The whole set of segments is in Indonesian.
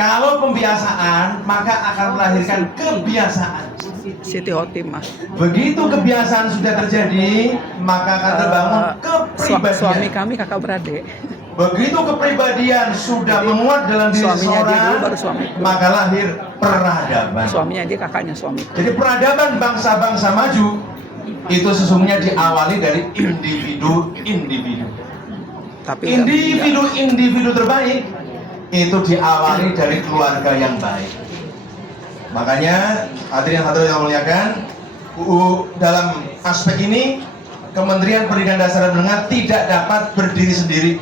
Kalau pembiasaan, maka akan melahirkan kebiasaan. Siti Hotimah. Begitu kebiasaan sudah terjadi, maka akan terbangun kepribadian. Suami kami kakak beradik. Begitu kepribadian sudah menguat dalam diri Suaminya dia dulu, seseorang, baru suamiku. maka lahir peradaban. Suaminya dia, kakaknya suamiku. Jadi peradaban bangsa-bangsa maju itu sesungguhnya diawali dari individu-individu. Tapi Individu-individu terbaik itu diawali dari keluarga yang baik. Makanya hadirin hadirat yang muliakan, dalam aspek ini Kementerian Pendidikan Dasar dan Menengah tidak dapat berdiri sendiri.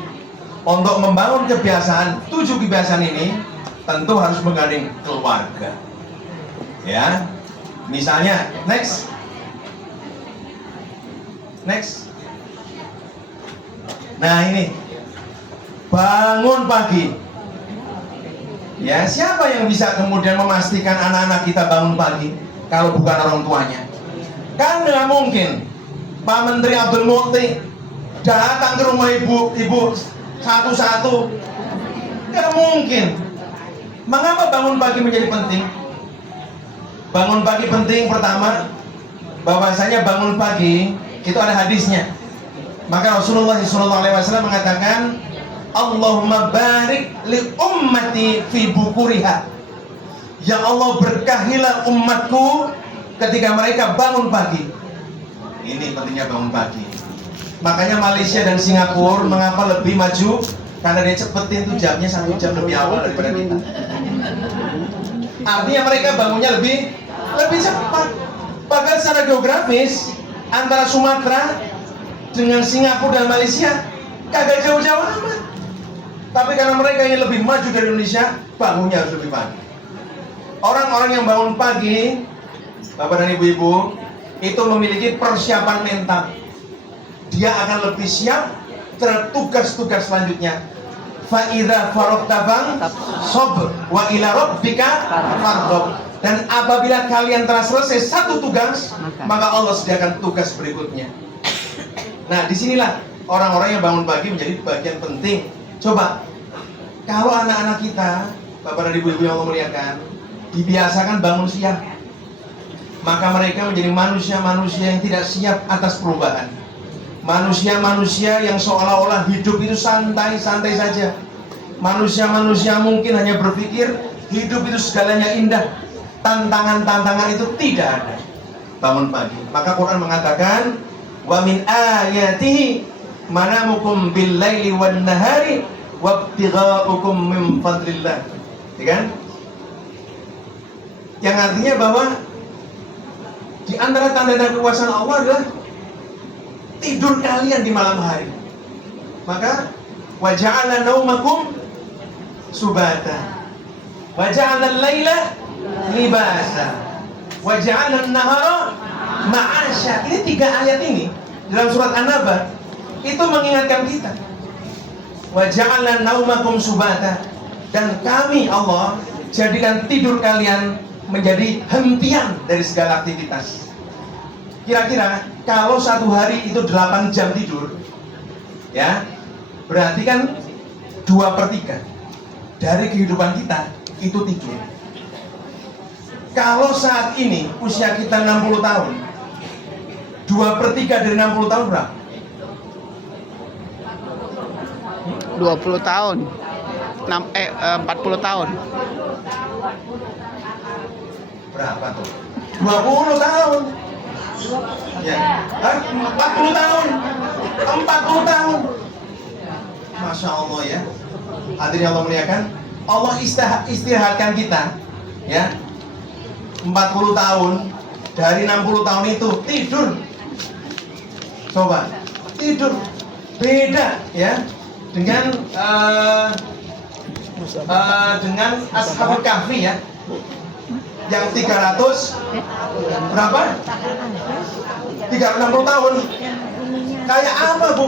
Untuk membangun kebiasaan, 7 kebiasaan ini tentu harus menggandeng keluarga. Ya, misalnya next. Nah ini, bangun pagi. Ya, siapa yang bisa kemudian memastikan anak-anak kita bangun pagi kalau bukan orang tuanya? Kan nggak mungkin Pak Menteri Abdul Mukti datang ke rumah ibu satu-satu. Nggak mungkin. Mengapa bangun pagi menjadi penting? Bangun pagi penting pertama, bahwasanya bangun pagi itu ada hadisnya. Maka Rasulullah SAW mengatakan, Allahumma barik li ummati fi bukuriha. Ya Allah, berkahilah umatku ketika mereka bangun pagi. Ini pentingnya bangun pagi. Makanya Malaysia dan Singapura mengapa lebih maju? Karena dia cepetin tuh jamnya 1 jam lebih awal daripada kita. Artinya mereka bangunnya lebih cepat. Bahkan secara geografis antara Sumatera dengan Singapura dan Malaysia kagak jauh-jauh amat. Tapi karena mereka yang lebih maju dari Indonesia, bangunnya harus lebih pagi. Orang-orang yang bangun pagi, Bapak dan Ibu-ibu, itu memiliki persiapan mental. Dia akan lebih siap terhadap tugas-tugas selanjutnya. Fa idza faragta fansab wa ila rabbika farghab. Dan apabila kalian telah selesai satu tugas, maka Allah sediakan tugas berikutnya. Nah, disinilah orang-orang yang bangun pagi menjadi bagian penting. Coba, kalau anak-anak kita, Bapak dan Ibu-ibu yang Allah muliakan, dibiasakan bangun siang, maka mereka menjadi manusia-manusia yang tidak siap atas perubahan. Manusia-manusia yang seolah-olah hidup itu santai-santai saja. Manusia-manusia mungkin hanya berpikir hidup itu segalanya indah. Tantangan-tantangan itu tidak ada. Bangun pagi. Maka Quran mengatakan, wa min ayatihi manamukum bil laili wan nahari wabtighaukum min fadlillah. Ya kan? Yang artinya bahwa di antara tanda-tanda kekuasaan Allah adalah tidur kalian di malam hari. Maka wa ja'ala naumakum subata wa ja'ala al-laila libasa wa ja'ala an-nahara ma'asya. Ini 3 ayat ini dalam surat An-Naba itu mengingatkan kita. Wa ja'ala naumakum subata, dan kami Allah jadikan tidur kalian menjadi hentian dari segala aktivitas. Kira-kira kalau satu hari itu 8 jam tidur, ya, berarti kan 2/3 dari kehidupan kita itu tidur. Kalau saat ini usia kita 60 tahun, 2/3 dari 60 tahun berapa? 20 tahun. 40 tahun. Berapa tuh? 20 tahun. Ya, 40 tahun. 40 tahun. Masya Allah ya. Hadirin Allah muliakan, Allah istirahatkan kita, ya. 40 tahun dari 60 tahun itu tidur. Coba tidur, beda ya dengan Ashabul Kahfi ya, yang 300 berapa? 360 tahun. Kayak apa, Bu?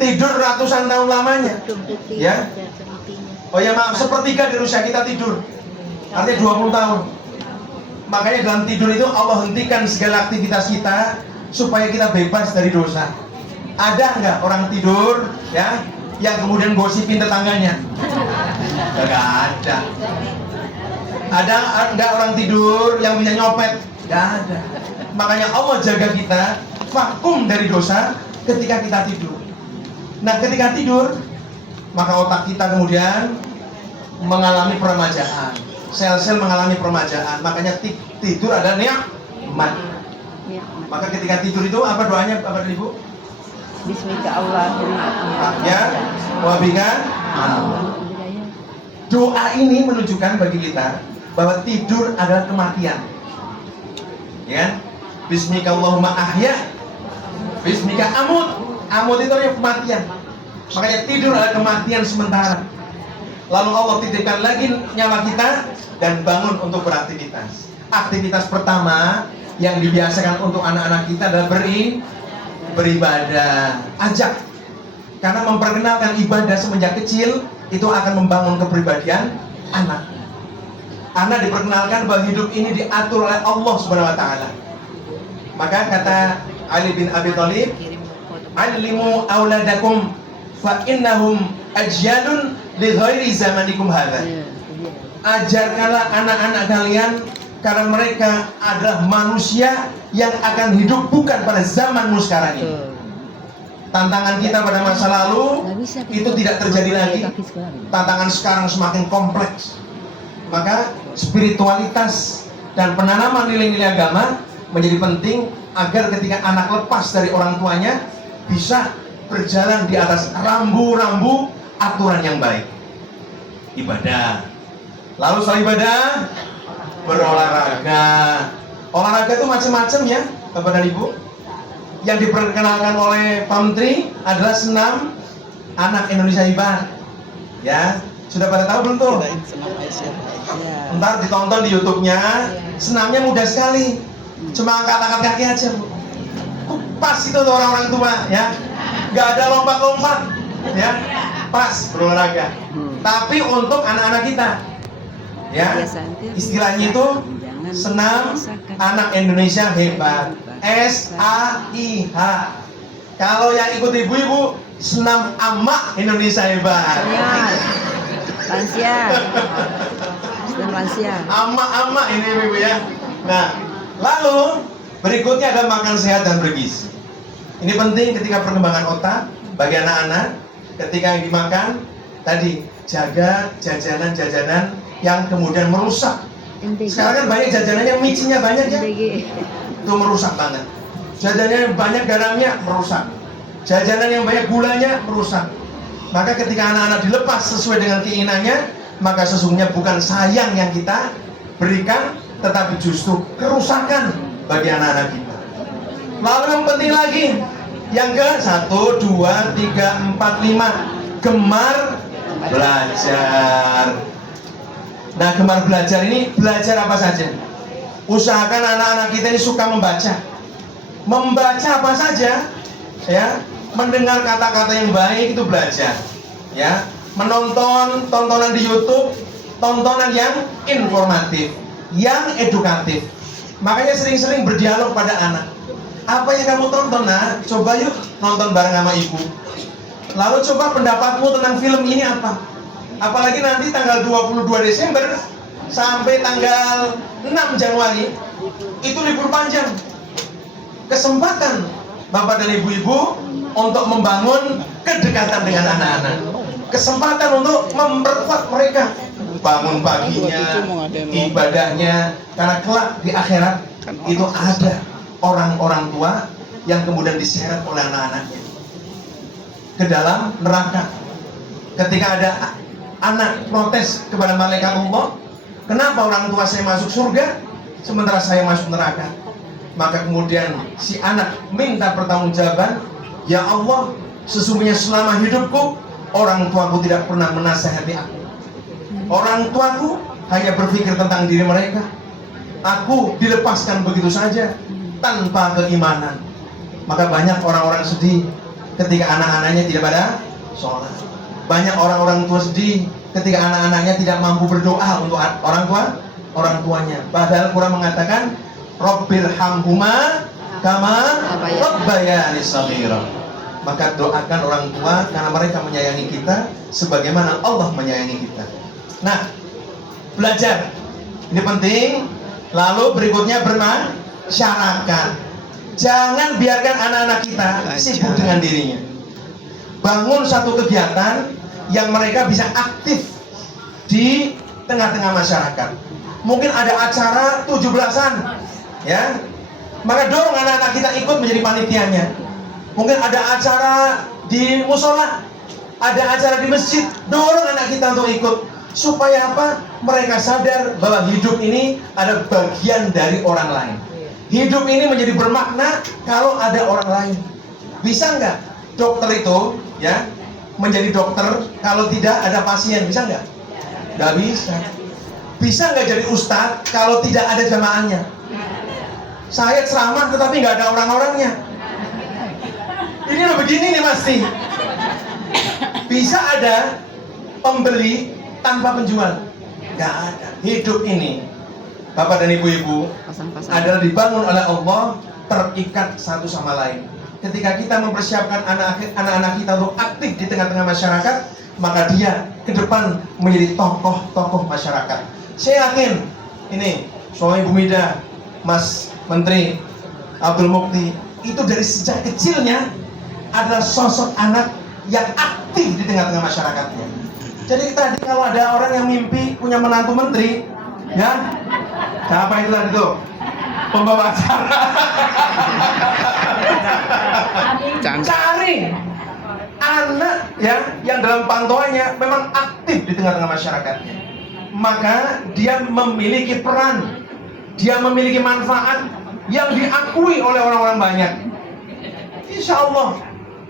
Tidur ratusan tahun lamanya. Ya. Oh ya, maaf, 1/3 dari usia kita tidur. Artinya 20 tahun. Makanya dalam tidur itu Allah hentikan segala aktivitas kita supaya kita bebas dari dosa. Ada nggak orang tidur ya yang kemudian gosipin tetangganya? Nggak ada. Ada nggak orang tidur yang bisa nyopet? Nggak ada. Makanya Allah jaga kita vakum dari dosa ketika kita tidur. Nah, ketika tidur, maka otak kita kemudian mengalami peremajaan. Sel-sel mengalami peremajaan. Makanya tidur adalah nikmat. Maka ketika tidur itu apa doanya Bapak dan Ibu? Bismillahirrahmanirrahim. Ya, wabika. Doa ini menunjukkan bagi kita bahwa tidur adalah kematian. Ya, Bismika Allahumma ahya, Bismika amut. Amut itu artinya kematian. Makanya tidur adalah kematian sementara. Lalu Allah titipkan lagi nyawa kita dan bangun untuk beraktivitas. Aktivitas pertama yang dibiasakan untuk anak-anak kita adalah beribadah. Ajak. Karena memperkenalkan ibadah semenjak kecil itu akan membangun kepribadian anak. Anak diperkenalkan bahwa hidup ini diatur oleh Allah Subhanahu wa taala. Maka kata Ali bin Abi Thalib, "Alimu auladakum fa innahum ajyalun li ghairi zamanikum hadza." Ajarkanlah anak-anak kalian karena mereka adalah manusia yang akan hidup bukan pada zamanmu sekarang ini. Tantangan kita pada masa lalu itu tidak terjadi lagi. Tantangan sekarang semakin kompleks. Maka spiritualitas dan penanaman nilai-nilai agama menjadi penting agar ketika anak lepas dari orang tuanya bisa berjalan di atas rambu-rambu aturan yang baik. Ibadah. Lalu setelah ibadah berolahraga. Olahraga itu macam-macam ya, Bapak dan Ibu. Yang diperkenalkan oleh Pak Menteri adalah senam anak Indonesia Hebat. Ya, sudah pada tahu belum tuh? Ntar ditonton di YouTube-nya. Senamnya mudah sekali. Cuma angkat-angkat kaki aja, Bu. Pas itu tuh orang-orang tua, ya. Nggak ada lompat-lompat, ya. Pas berolahraga. Tapi untuk anak-anak kita, ya, istilahnya itu senam anak Indonesia Hebat. SAIH. Kalau yang ikut ibu-ibu, senam amak Indonesia Hebat. Lansia. Senam lansia. Amak-amak ini ibu ya. Nah, lalu berikutnya ada makan sehat dan bergizi. Ini penting ketika perkembangan otak bagi anak-anak. Ketika yang dimakan tadi, jaga jajanan-jajanan yang kemudian merusak. Sekarang kan banyak jajanan yang micinnya banyak ya. Itu merusak banget. Jajanan yang banyak garamnya merusak. Jajanan yang banyak gulanya merusak. Maka ketika anak-anak dilepas sesuai dengan keinginannya, maka sesungguhnya bukan sayang yang kita berikan, tetapi justru kerusakan bagi anak-anak kita. Lalu yang penting lagi, yang ke 1, 2, 3, 4, 5, gemar belajar. Nah, gemar belajar ini belajar apa saja? Usahakan anak-anak kita ini suka membaca. Membaca apa saja, ya. Mendengar kata-kata yang baik itu belajar, ya. Menonton tontonan di YouTube, tontonan yang informatif, yang edukatif. Makanya sering-sering berdialog pada anak. Apa yang kamu tonton, nak? Coba yuk nonton bareng sama ibu. Lalu coba pendapatmu tentang film ini apa? Apalagi nanti tanggal 22 Desember sampai tanggal 6 Januari itu libur panjang. Kesempatan Bapak dan Ibu-ibu untuk membangun kedekatan dengan anak-anak. Kesempatan untuk memperkuat mereka. Bangun paginya, ibadahnya. Karena kelak di akhirat itu ada orang-orang tua yang kemudian diseret oleh anak-anaknya ke dalam neraka. Ketika ada anak protes kepada malaikat Allah, kenapa orang tua saya masuk surga sementara saya masuk neraka? Maka kemudian si anak minta pertanggungjawaban, ya Allah, sesungguhnya selama hidupku orang tuaku tidak pernah menasihati aku. Orang tuaku hanya berpikir tentang diri mereka. Aku dilepaskan begitu saja tanpa keimanan. Maka banyak orang-orang sedih ketika anak-anaknya tidak pada sholat. Banyak orang-orang tua sedih ketika anak-anaknya tidak mampu berdoa untuk orang tuanya. Padahal Quran mengatakan, Rabbil hamhuma kama rabbayani shaghira. Maka doakan orang tua karena mereka menyayangi kita sebagaimana Allah menyayangi kita. Nah, belajar ini penting. Lalu berikutnya bermasyarakat. Jangan biarkan anak-anak kita sibuk dengan dirinya. Bangun satu kegiatan yang mereka bisa aktif di tengah-tengah masyarakat. Mungkin ada acara 17-an, ya. Maka dorong anak-anak kita ikut menjadi panitianya. Mungkin ada acara di musola, ada acara di masjid, dorong anak kita untuk ikut. Supaya apa? Mereka sadar bahwa hidup ini ada bagian dari orang lain. Hidup ini menjadi bermakna kalau ada orang lain. Bisa nggak dokter itu, ya, menjadi dokter kalau tidak ada pasien? Bisa nggak? Nggak bisa. Bisa nggak jadi ustadz kalau tidak ada jamaahnya? Saya ceramah tetapi nggak ada orang-orangnya. Ini udah begini nih pasti. Bisa ada pembeli tanpa penjual? Nggak ada. Hidup ini, Bapak dan Ibu-ibu, adalah dibangun oleh Allah, terikat satu sama lain. Ketika kita mempersiapkan anak-anak kita untuk aktif di tengah-tengah masyarakat, maka dia ke depan menjadi tokoh-tokoh masyarakat. Saya yakin ini suami Bu Mida, Mas Menteri Abdul Mukti, itu dari sejak kecilnya adalah sosok anak yang aktif di tengah-tengah masyarakatnya. Jadi tadi kalau ada orang yang mimpi punya menantu menteri, ya, siapa itu tadi tuh? Pembawa acara. Cari anak ya yang dalam pantauannya memang aktif di tengah-tengah masyarakatnya. Maka dia memiliki peran, dia memiliki manfaat yang diakui oleh orang-orang banyak. Insya Allah,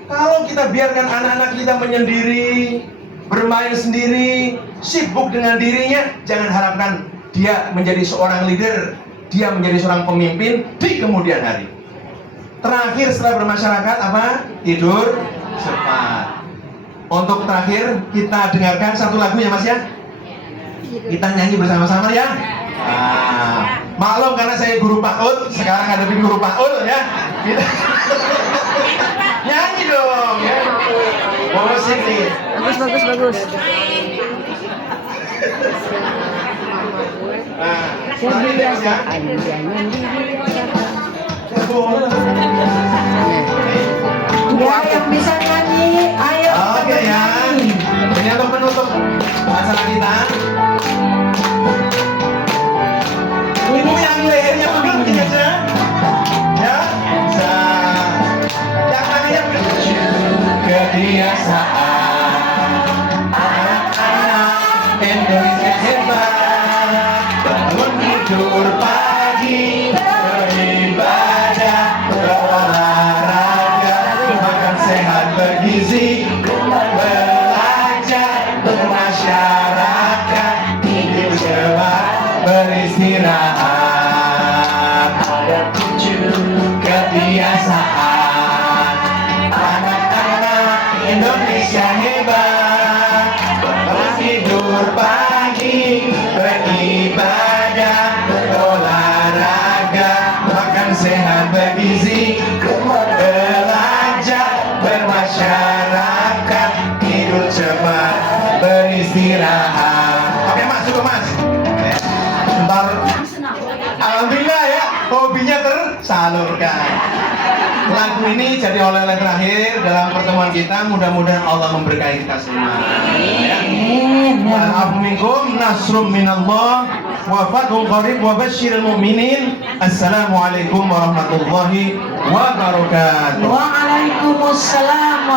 kalau kita biarkan anak-anak kita menyendiri, bermain sendiri, sibuk dengan dirinya, jangan harapkan dia menjadi seorang leader, dia menjadi seorang pemimpin di kemudian hari. Terakhir setelah bermasyarakat apa? Tidur cepat. Untuk terakhir kita dengarkan satu lagu ya Mas ya. Kita nyanyi bersama-sama ya. Nah, maklum karena saya guru PAUD, sekarang ada guru PAUD ya. Nyanyi dong ya. Musik nih. Bagus. Nah, kebiasaan ya, yang bisa nyanyi, ayo. Oke ya. Ini untuk penutup acara kita. Ibu yang lehernya begini aja. Ya. Yang tangannya kebiasaan anak-anak Indonesia hebat. Bangun tidur pagi, beribadah, berolahraga, makan sehat bergizi, belajar, bermasyarakat, hidup cepat, beristirahat. Ada 7 kebiasaan anak-anak Indonesia hebat. Bangun tidur pagi, beribadah, berolahraga, makan sehat bergizi, belajar, bermasyarakat, hidup cepat, beristirahat. Oke Mas, cukup Mas. Bentar. Alhamdulillah ya, hobinya tersalurkan. Lagu ini jadi oleh-oleh terakhir dalam pertemuan kita. Mudah-mudahan Allah memberkahi kita semua. Ya. Wa'alaikum nasrum minallah wa fathun qarib wa basyiril mu'minin. Assalamualaikum warahmatullahi wabarakatuh. Waalaikumsalam.